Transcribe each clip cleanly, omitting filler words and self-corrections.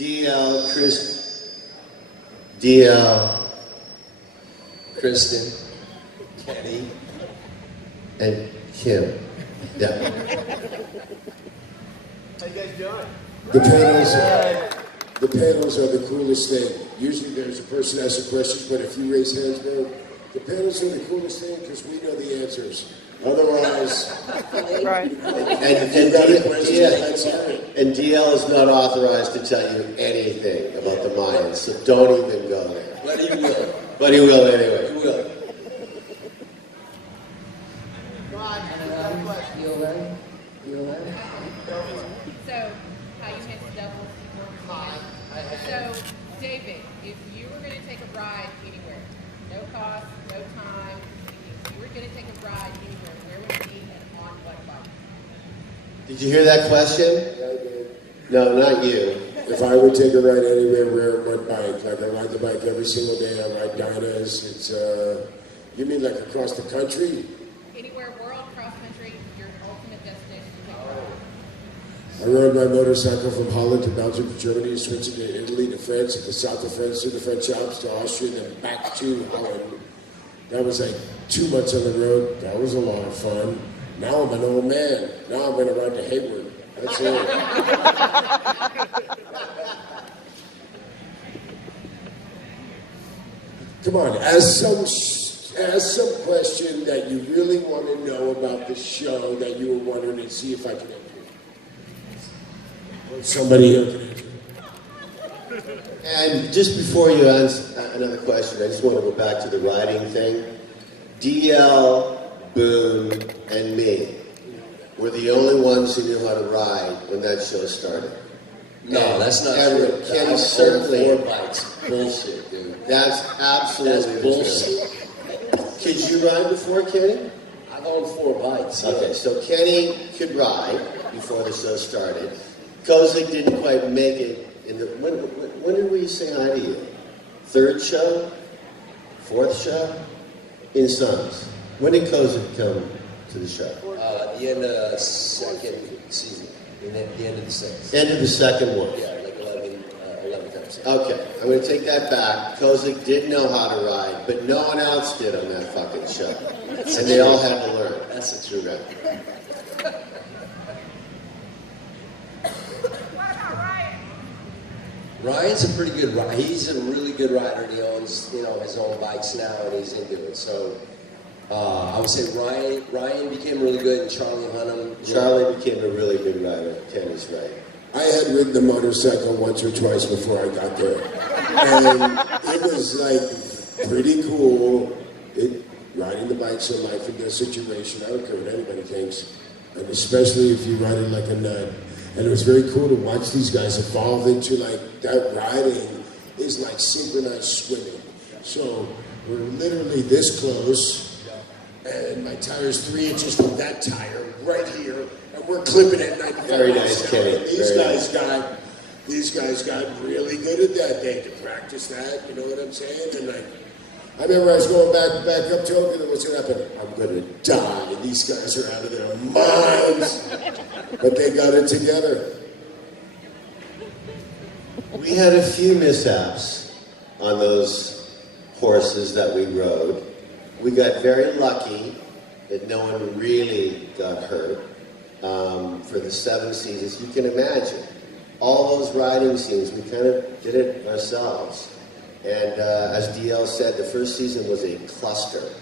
DL, DL, Kristen, Kenny, and Kim. Yeah. How you guys doing? The panels are the coolest thing. Usually there's a person asking questions, but if you raise hands, man, the panels are the coolest thing because we know the answers. Otherwise, Right. And DL is not authorized to tell you anything about the Mayans, so don't even go there. But he will. But he will anyway. He will. So, how you hit the doubles? So, David, if you were going to take a ride anywhere, no cost, no time, if you were going to take a ride anywhere, where would it be and on what bike? Did you hear that question? Yeah, I did. No, not you. If I would take a ride anywhere, where what bike? Like I ride the bike every single day. I ride Dynas. It's you mean like across the country? Anywhere, world, cross country, your ultimate destination to take a ride. I rode my motorcycle from Holland to Belgium to Germany, switching to Italy to France, to the south of France, to the French Alps, to Austria, then back to Holland. That was like 2 months on the road. That was a lot of fun. Now I'm an old man. Now I'm going to ride to Hayward. That's it. Come on, ask some question that you really want to know about the show that you were wondering and see if I can answer it. Or somebody here can answer it. And just before you answer another question, I just want to go back to the riding thing. DL, Boone, and me were the only ones who knew how to ride when that show started. No, that's not And true. Kenny I certainly. own 4 bikes. Bullshit, dude. That's absolutely That's bullshit. True. Could you ride before Kenny? I've owned 4 bikes. Okay, so Kenny could ride before the show started. Kozik didn't quite make it in the. When did we say hi to you? 3rd show? 4th show? In Sons. When did Kozik come to the show? At the end of the 2nd season. And then the end of the 6th. End of the 2nd one. Yeah, like 11 times. Okay, I'm going to take that back. Kozik did know how to ride, but no one else did on that fucking show. And they all had to learn. That's a true rap. Ryan's a pretty good rider. He's a really good rider. And he owns, his own bikes now, and he's into it. So I would say Ryan became really good, and Charlie Hunnam. Charlie became a really good rider. Kenny's right. I had ridden the motorcycle once or twice before I got there. And it was like pretty cool. Riding the bike's a life and death situation. I don't care what anybody thinks. And especially if you ride it like a nut. And it was very cool to watch these guys evolve into like that riding is like synchronized swimming. So we're literally this close, and my tire's 3 inches from that tire right here, and we're clipping at 95 Very nice, Kenny. These guys got really good at that. They had to practice that. You know what I'm saying? And like, I remember I was going back up to Oakland, and what's going to happen? I'm going to die. These guys are out of their minds. But they got it together. We had a few mishaps on those horses that we rode. We got very lucky that no one really got hurt for the 7 seasons. You can imagine all those riding scenes, we kind of did it ourselves. And as DL said, the first season was a cluster.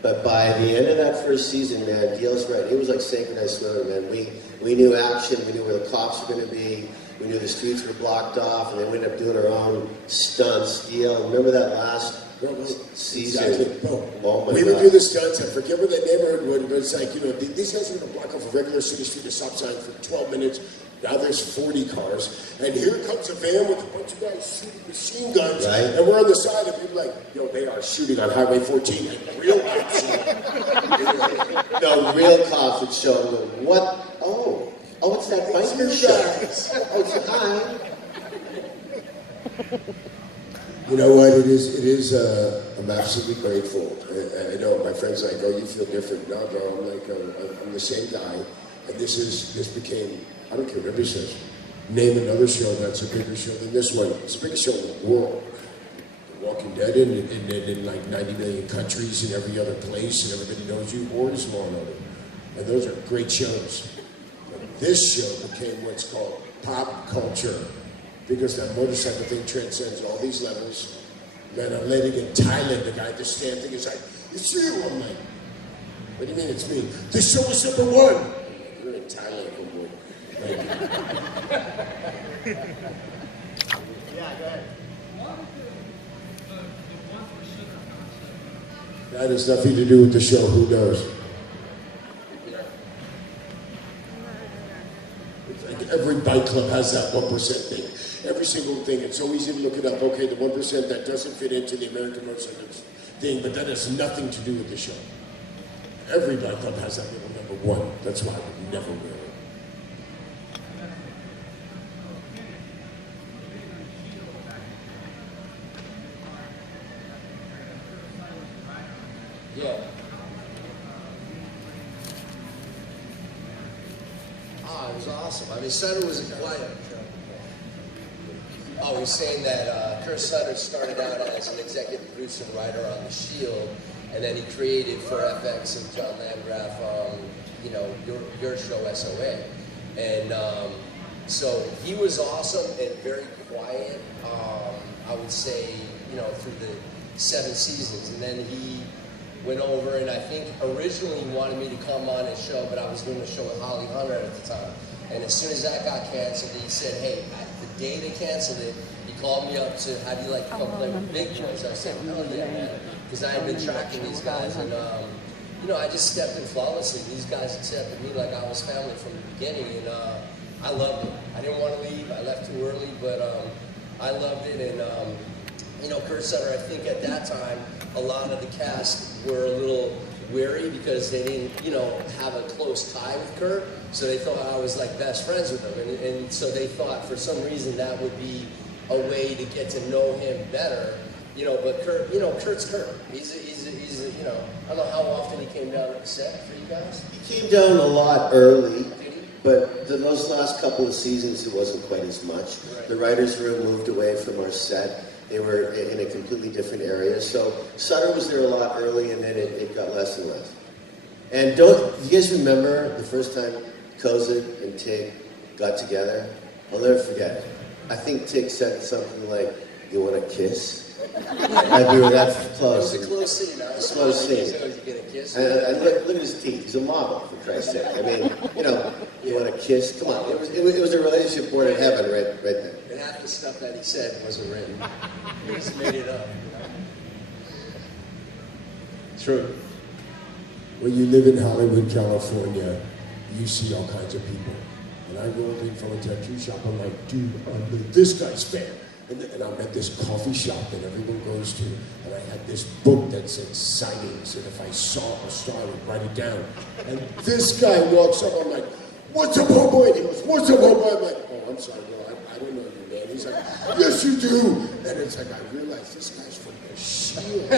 But by the end of that first season, man, DL's right. It was like synchronized swimming, man. We knew action. We knew where the cops were going to be. We knew the streets were blocked off, and then we ended up doing our own stunts. DL, remember that last season? Exactly. Oh my we would God. do the stunts. I forget where that neighborhood was, but it's like, these guys were going to block off a regular city street, a stop sign for 12 minutes. Now there's 40 cars, and here comes a van with a bunch of guys shooting machine guns, right. And we're on the side, and people like, they are shooting on Highway 14, and real cops shooting. No, real cops would show them, what? Oh, it's that biker show. Oh, it's hi. You know what? It is. I'm absolutely grateful. I know my friends are like, oh, you feel different. No, bro. I'm like, I'm the same guy, and this became. I don't care what everybody says. name another show that's a bigger show than this one. It's the biggest show in the world. The Walking Dead in like 90 million countries and every other place, and everybody knows you. Horror's Law and other. And those are great shows. But this show became what's called pop culture, because that motorcycle thing transcends all these levels. Man, I'm landing in Thailand, the guy at the stand thing is like, it's you. I'm like, what do you mean it's me? This show is #1. You're in Thailand, homeboy. Like, Yeah, go ahead. that has nothing to do with the show, who knows? It's like every bike club has that 1% thing. Every single thing. It's so easy to look it up. Okay, the 1% that doesn't fit into the American motorcycle thing, but that has nothing to do with the show. Every bike club has that little #1. That's why I would never wear it. Yeah. It was awesome. I mean, Sutter was a quiet. Oh, he's saying that Kurt Sutter started out as an executive producer and writer on The Shield, and then he created for FX and John Landgraf, your show SOA, and so he was awesome and very quiet. I would say, through the 7 seasons, and then he went over, and I think originally he wanted me to come on his show, but I was doing a show with Holly Hunter at the time. And as soon as that got canceled, he said, hey, the day they canceled it, he called me up to, how do you like to come play with Big Boys? I said, hell yeah, man. Because I had been tracking these guys, and, I just stepped in flawlessly. These guys accepted me like I was family from the beginning, and I loved it. I didn't want to leave. I left too early, but I loved it. And, Kurt Sutter, I think at that time, a lot of the cast were a little weary because they didn't, have a close tie with Kurt. So they thought I was like best friends with him. And so they thought for some reason that would be a way to get to know him better. But Kurt, Kurt's Kurt. He's I don't know how often he came down to the set for you guys. He came down a lot early, but those last couple of seasons it wasn't quite as much. Right. The writers' room moved away from our set. They were in a completely different area. So Sutter was there a lot early, and then it got less and less. And you guys remember the first time Kozak and Tig got together? I'll never forget it. I think Tig said something like, "You want a kiss?" Like we were that close. It was a close scene. Close scene. So you get a kiss. And look at his teeth. He's a model, for Christ's sake. I mean, you want a kiss? Come on. It was a relationship born in heaven right there. And half the stuff that he said wasn't written. He just made it up. True. When you live in Hollywood, California, you see all kinds of people. And I rolled in from a tattoo shop. I'm like, dude, I'm this guy's fan. And I'm at this coffee shop that everyone goes to, and I had this book that said sightings, and if I saw a star, I would write it down. And this guy walks up, I'm like, "What's up, homeboy?" And he goes, "What's up, homeboy?" I'm like, "Oh, I'm sorry, bro, I don't know you, man." He's like, "Yes, you do." And it's like, I realized this guy's from the Shield.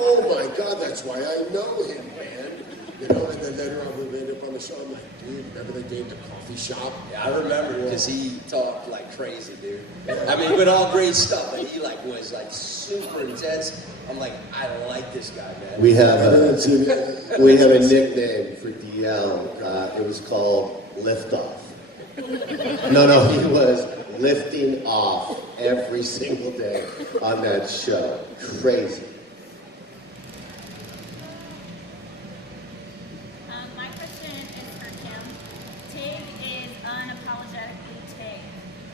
Oh my God, that's why I know him, man. And then later on we ended up on the show. I'm like, dude, remember that day at the coffee shop? Yeah, I remember because he talked like crazy, dude. I mean, but all great stuff. But he was super intense. I'm like, I like this guy, man. We have a nickname for DL. It was called Liftoff. No, he was lifting off every single day on that show. Crazy. My question is for Kim. Tig is unapologetically Tig.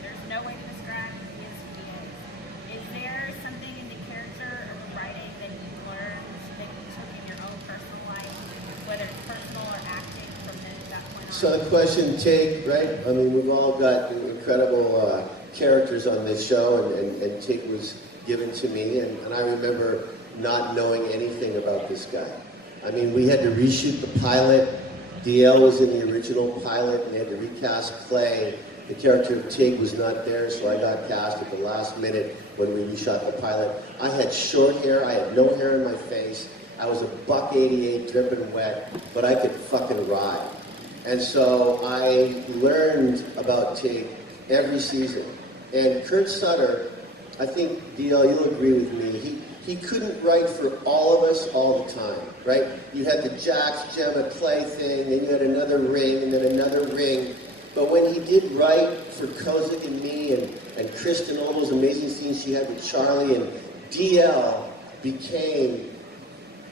There's no way to describe who he is. Is there something in the character or the writing that you learned that you took in your own personal life, whether it's personal or acting, from that point on? So the question, Tig, right? I mean, we've all got incredible characters on this show, and Tig was given to me, and I remember not knowing anything about this guy. I mean, we had to reshoot the pilot. DL was in the original pilot, and they had to recast Clay. The character of Tig was not there, so I got cast at the last minute when we reshot the pilot. I had short hair. I had no hair in my face. I was a $188 dripping wet, but I could fucking ride. And so I learned about Tig every season. And Kurt Sutter, I think, DL, you'll agree with me, he couldn't write for all of us all the time, right? You had the Jax, Gemma, Clay thing, then you had another ring, and then another ring. But when he did write for Kozik and me, and Kristen, all those amazing scenes she had with Charlie, and DL became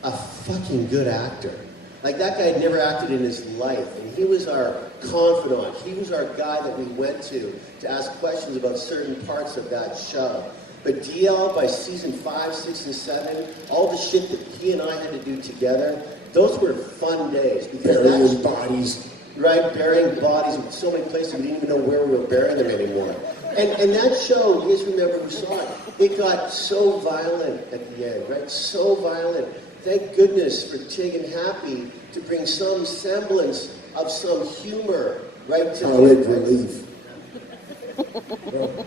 a fucking good actor. Like, that guy had never acted in his life, and he was our confidant. He was our guy that we went to ask questions about certain parts of that show. But DL, by season 5, 6, and 7, all the shit that he and I had to do together, those were fun days. Burying bodies. Right, burying bodies in so many places we didn't even know where we were burying them anymore. And that show, you guys remember who saw it, it got so violent at the end, right? So violent. Thank goodness for Tig and Happy to bring some semblance of some humor, right? To Comic relief.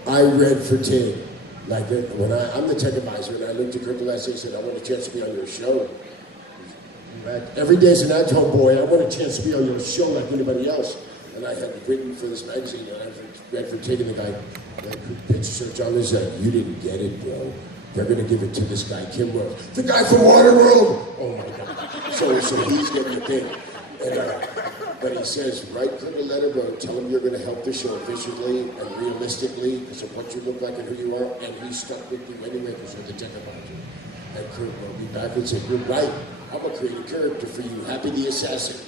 I read for Tig. Like, when I'm the tech advisor, and I looked at Cripple S and said, I want a chance to be on your show. Every day as an at-home boy, I want a chance to be on your show like anybody else. And I had written for this magazine, and I read for Tig, and the guy who pitched search on this said, you didn't get it, bro. They're going to give it to this guy, Kim Wells. The guy from Waterworld! Oh, my God. So he's getting the thing. And, but he says, write Kurt a letter, bro. Tell him you're going to help the show visually and realistically because of what you look like and who you are. And he stuck with you anyway because you're the tech advisor. And Kurt wrote me back and said, you're right. I'm going to create a character for you, Happy the Assassin.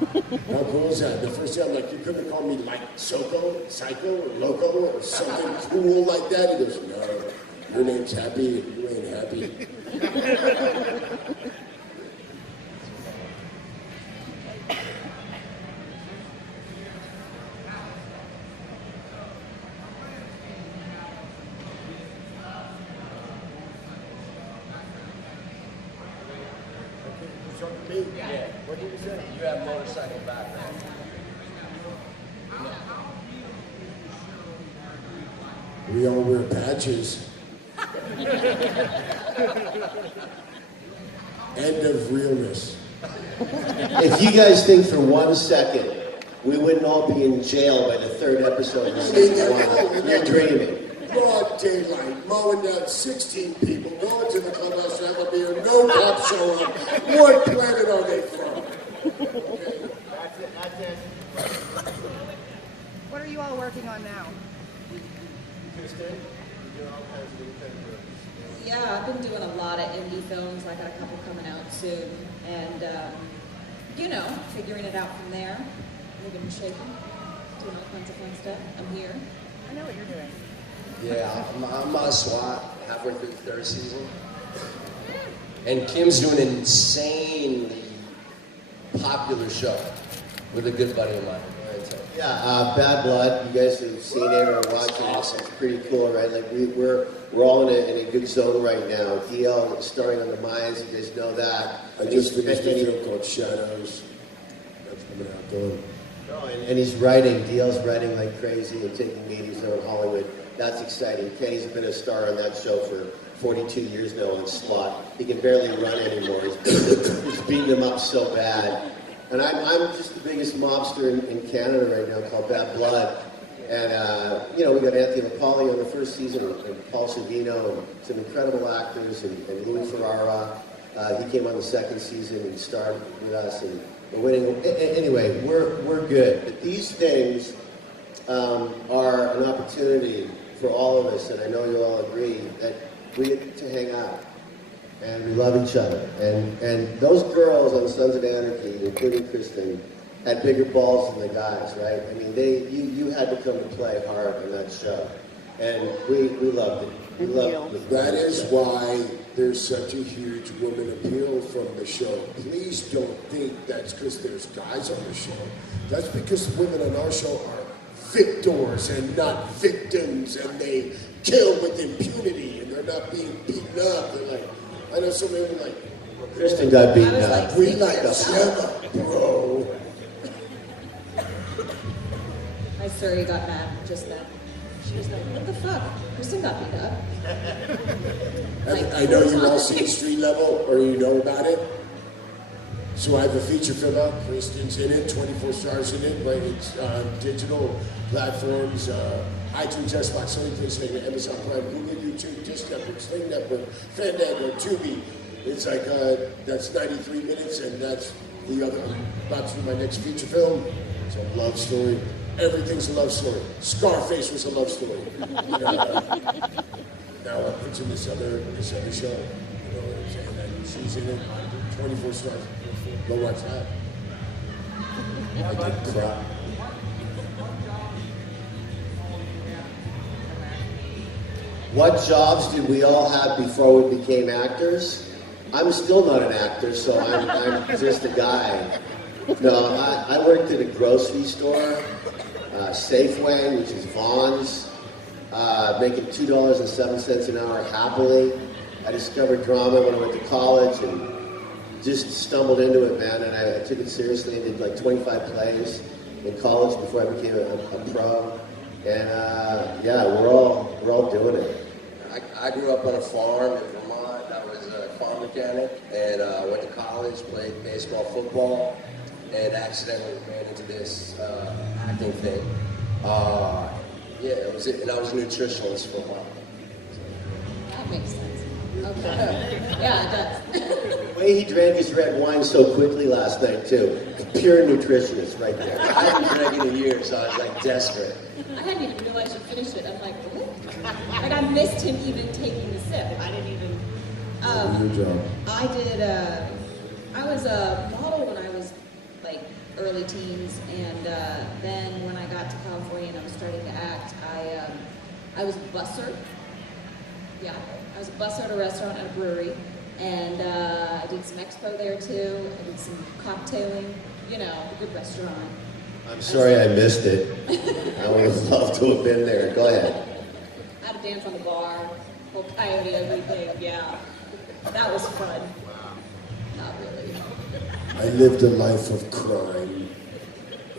How cool is that? The first day I'm like, you couldn't call me like Psycho or Loco or something cool like that? He goes, no, your name's Happy and you ain't happy. Yeah. What did you say? You have motorcycle background. We all wear patches. End of realness. If you guys think for 1 second we wouldn't all be in jail by the 3rd episode of season 1, you're dreaming. Broad daylight, mowing down 16 people, going to the clubhouse to have a beer, no cops show up. What planet are they from? Okay. That's it. What are you all working on now? Yeah, I've been doing a lot of indie films. I got a couple coming out soon. And, figuring it out from there. Moving and shaking. Doing all kinds of fun stuff. I'm here. I know what you're doing. Yeah, I'm on SWAT, halfway through the 3rd season. And Kim's doing an insanely popular show with a good buddy of mine. Yeah, Bad Blood. You guys have seen it or watching it. It's pretty cool, right? Like we're all in a good zone right now. DL is starring on the Mayans. You guys know that. I just finished a film called Shadows. That's coming out going. And he's writing. DL's writing like crazy and taking meetings there in Hollywood. That's exciting. Kenny's been a star on that show for 42 years now on SWAT. He can barely run anymore. He's beating them up so bad. And I'm just the biggest mobster in Canada right now called Bad Blood. And, we got Anthony LaPauli on the 1st season and Paul Savino and some incredible actors and Louis Ferrara. He came on the 2nd season and starred with us and we're winning. Anyway, we're good. But these things are an opportunity for all of us, and I know you'll all agree, that we get to hang out. And we love each other. And those girls on Sons of Anarchy, including Kristen, had bigger balls than the guys, right? I mean, you had to come to play hard on that show. And we loved it. We loved it. That is why there's such a huge woman appeal from the show. Please don't think that's because there's guys on the show. That's because the women on our show are victors and not victims, and they kill with impunity, and they're not being beaten up. They're like, I know some women like, Kristen got beaten up. We like Gemma, bro. My Surrey got mad just then. She was like, what the fuck? Kristen got beat up. I know you've all seen Street Level, or you know about it. So I have a feature film out. Kristen's in it, 24 stars in it, but it's on digital platforms, iTunes, Xbox, Sony PlayStation, Amazon Prime, Google, YouTube, Dish Network, Sling Network, Fandango, Tubi. It's like, that's 93 minutes, and that's the other, about to do my next feature film. It's a love story. Everything's a love story. Scarface was a love story. Now I'm pitching this other show. You know what I'm saying? And she's in it, 24 stars. Go watch that. I did crap. What jobs did we all have before we became actors? I'm still not an actor, so I'm just a guy. No, I worked at a grocery store, Safeway, which is Vaughn's, making $2.07 an hour happily. I discovered drama when I went to college and just stumbled into it, man, and I took it seriously and did like 25 plays in college before I became a pro. And yeah, we're all doing it. I grew up on a farm in Vermont. I was a farm mechanic, and went to college, played baseball, football, and accidentally ran into this acting thing. Yeah, it was it, and I was a nutritionist for a while. That makes sense. Okay. Yeah, it does. The way he drank his red wine so quickly last night, too. Pure nutritionist right there. I hadn't drank in a year, so I was like desperate. I hadn't even realized you finished it. I'm like, what? Like I missed him even taking the sip. I didn't even. Good job. I did. I was a model when I was like early teens, and then when I got to California and I was starting to act, I was a busser. Yeah, I was a busser at a restaurant and a brewery, and I did some expo there too. I did some cocktailing. You know, a good restaurant. I'm sorry I missed it. I would have loved to have been there. Go ahead. I had to dance on the bar, whole coyote, everything. Yeah, that was fun. Not really. I lived a life of crime.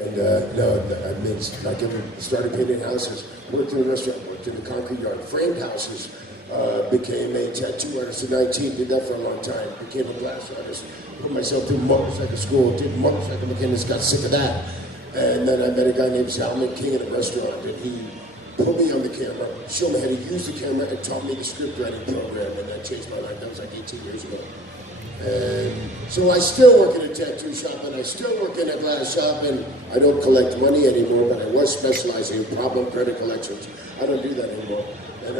And I mixed, like started painting houses, worked in a restaurant, worked in the concrete yard, framed houses, became a tattoo artist at 19, did that for a long time, became a glass artist, put myself through motorcycle school, did motorcycle mechanics, got sick of that. And then I met a guy named Salman King at a restaurant, and he put me on the camera, showed me how to use the camera, and taught me the script writing program, and that changed my life. That was like 18 years ago. And so I still work in a tattoo shop, and I still work in a glass shop, and I don't collect money anymore, but I was specializing in problem credit collections. I don't do that anymore. And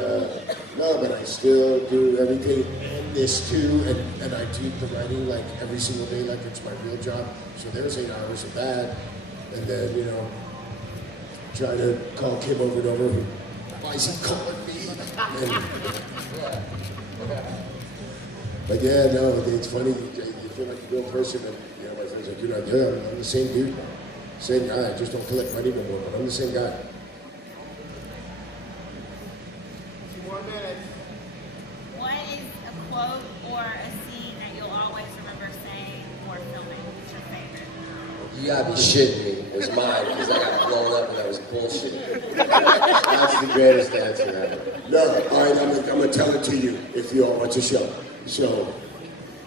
no, but I still do everything, and this too, and I do the writing like every single day, like it's my real job. So there's 8 hours of that, and then, you know, try to call Kim over and over. Why is he calling me? But yeah, no, it's funny. You feel like a real person, and you know, my friends are like, you're not there. I'm the same dude, same guy. I just don't collect money no more, but I'm the same guy. 2 more minutes. What is a quote or a scene that you'll always remember saying or filming? What's your favorite? You gotta be shitting me. It was mine, because I got blown up and that was bullshit. That's the greatest answer ever. No, all right, I'm gonna tell it to you if you all watch the show. So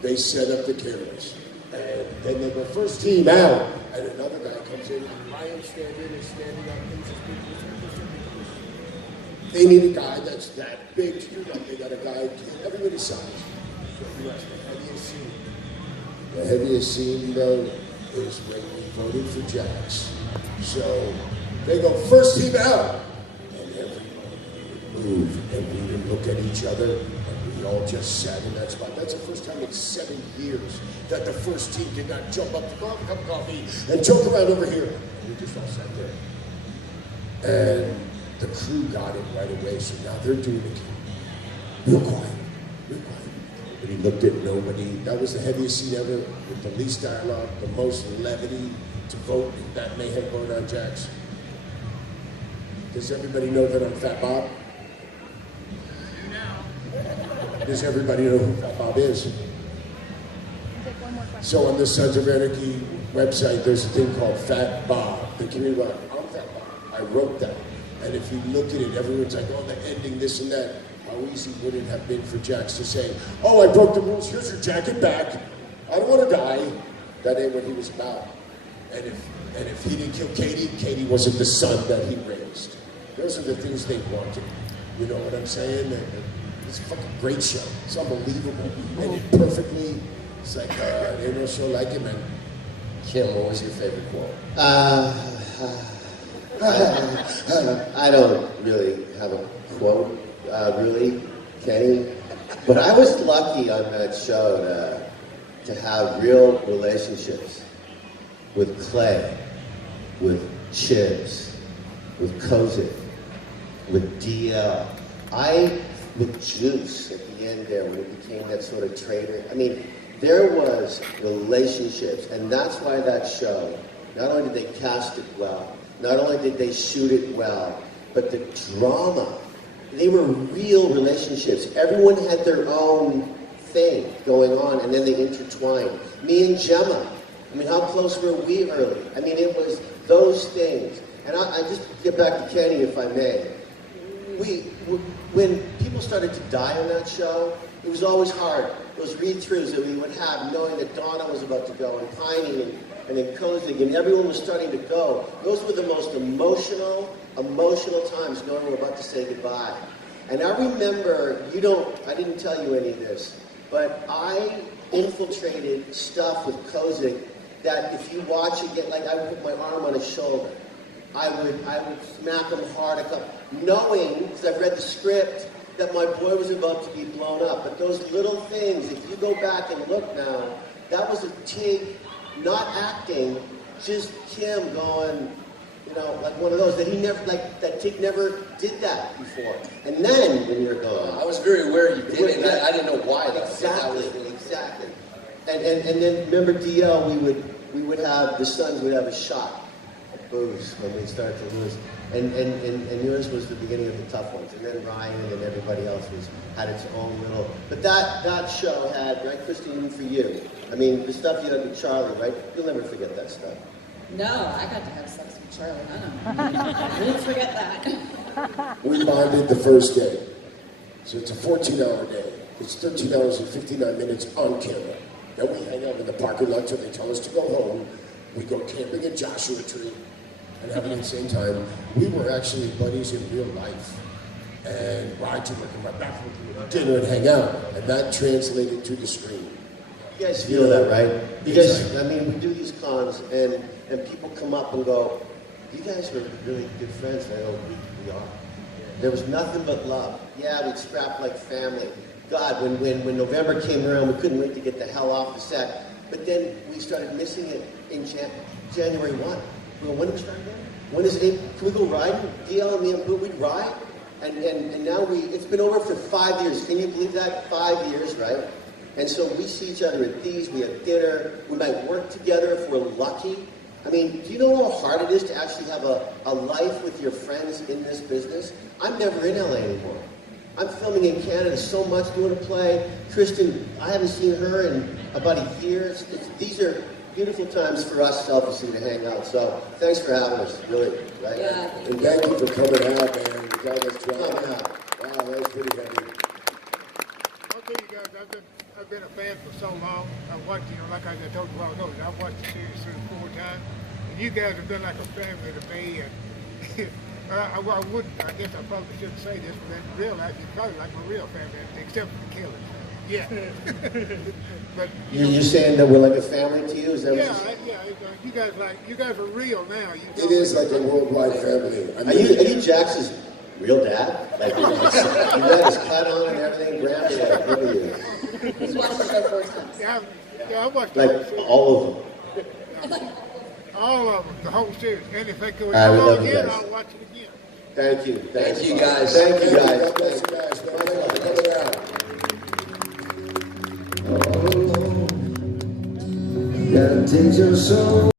they set up the cameras, and then they go first team out, and another guy comes in, and Ryan standing up. They need a guy that's that big to do that. They got a guy everybody's size. So you ask the heaviest scene. The heaviest scene, though, is when we voted for Jax. So they go first team out, and everybody would move, and we would look at each other. We all just sat in that spot. That's the first time in 7 years that the first team did not jump up to grab a cup of coffee and joke around over here. And we just all sat there. And the crew got it right away, so now they're doing it. Real quiet. But he looked at nobody. That was the heaviest scene ever, with the least dialogue, the most levity to vote in that mayhem vote on Jax. Does everybody know that I'm Fat Bob? Does everybody know who Fat Bob is? Take one more question. So on the Sons of Anarchy website, there's a thing called Fat Bob. The community line. I'm Fat Bob. I wrote that. And if you look at it, everyone's like, oh, the ending, this and that. How easy would it have been for Jax to say, oh, I broke the rules, here's your jacket back. I don't want to die. That ain't what he was about. And if he didn't kill Katie, Katie wasn't the son that he raised. Those are the things they wanted. You know what I'm saying? It's a fucking great show. It's unbelievable. And it perfectly, it's like, there ain't no show like it, man. Kim, what was your favorite quote? I don't really have a quote, really, Kenny. But I was lucky on that show to have real relationships with Clay, with Chibs, with Kozik, with DL. With Juice at the end there, when it became that sort of traitor. I mean, there was relationships, and that's why that show, not only did they cast it well, not only did they shoot it well, but the drama, they were real relationships. Everyone had their own thing going on, and then they intertwined. Me and Gemma, I mean, how close were we early? I mean, it was those things. And I just get back to Kenny, if I may. When people started to die on that show, it was always hard. Those read-throughs that we would have, knowing that Donna was about to go, and Piney, and then Kozik, and everyone was starting to go. Those were the most emotional times, knowing we're about to say goodbye. And I remember, I didn't tell you any of this, but I infiltrated stuff with Kozik that if you watch it, like I would put my arm on his shoulder. I would smack him hard, knowing, because I've read the script, that my boy was about to be blown up. But those little things, if you go back and look now, that was a take, not acting, just Kim going, like one of those, that he never, like, that take never did that before. And then, when you're going... I was very aware you did it, and I didn't know why, though. Exactly. And then, remember DL, we would have, the Suns would have a shot. Booze when we started to lose, and yours was the beginning of the tough ones, and then Ryan and then everybody else had its own little. But that show had, right, Kristen, even for you. I mean, the stuff you had with Charlie, right? You'll never forget that stuff. No, I got to have sex with Charlie. I won't forget that. We bonded the first day, so it's a 14-hour day. It's 13 hours and 59 minutes on camera. Then we hang out in the parking lot till they tell us to go home. We go camping in Joshua Tree and have an insane time. We were actually buddies in real life, and ride to work and ride back from dinner and hang out, and that translated to the screen. You guys feel that, right? Because, I mean, we do these cons, and people come up and go, you guys were really good friends. And I go, we are. There was nothing but love. Yeah, we'd scrap like family. God, when November came around, we couldn't wait to get the hell off the set. But then we started missing it in January 1. Well, when do we start again? When is it? Can we go riding? DL and me and Boo, we'd ride. And now it's been over for 5 years. Can you believe that? 5 years, right? And so we see each other at these, we have dinner, we might work together if we're lucky. I mean, do you know how hard it is to actually have a life with your friends in this business? I'm never in LA anymore. I'm filming in Canada so much, doing a play. Kristen, I haven't seen her in about a year. These are beautiful times for us selfishly to hang out. So thanks for having us, really. Right? Yeah. And thank you for coming out, man. You got us 12. Wow, that was pretty heavy. Okay, you guys, I've been a fan for so long. I've watched, like I told you all know, I've watched the series 3 or 4 times. And you guys have been like a family to me. And I wouldn't, I guess I probably shouldn't say this, but in real life, you're probably like my real family, except for the killers. Yeah. But You're saying that we're like a family to you? Is that what you're saying? Yeah. You guys are real now. It is like a worldwide family. I Are mean, you Jax's real dad? Like, you got his cut on and everything? Gramps, like, what are you? He's watched the show 4 times. Yeah, I watched Like, all of them. all of them, the whole series. And if I could All right, we go love you again, guys. I'll watch it again. Thank you. Thank you, guys. Thank you, guys. God bless you guys. Thank you for coming out. Gotta take your soul.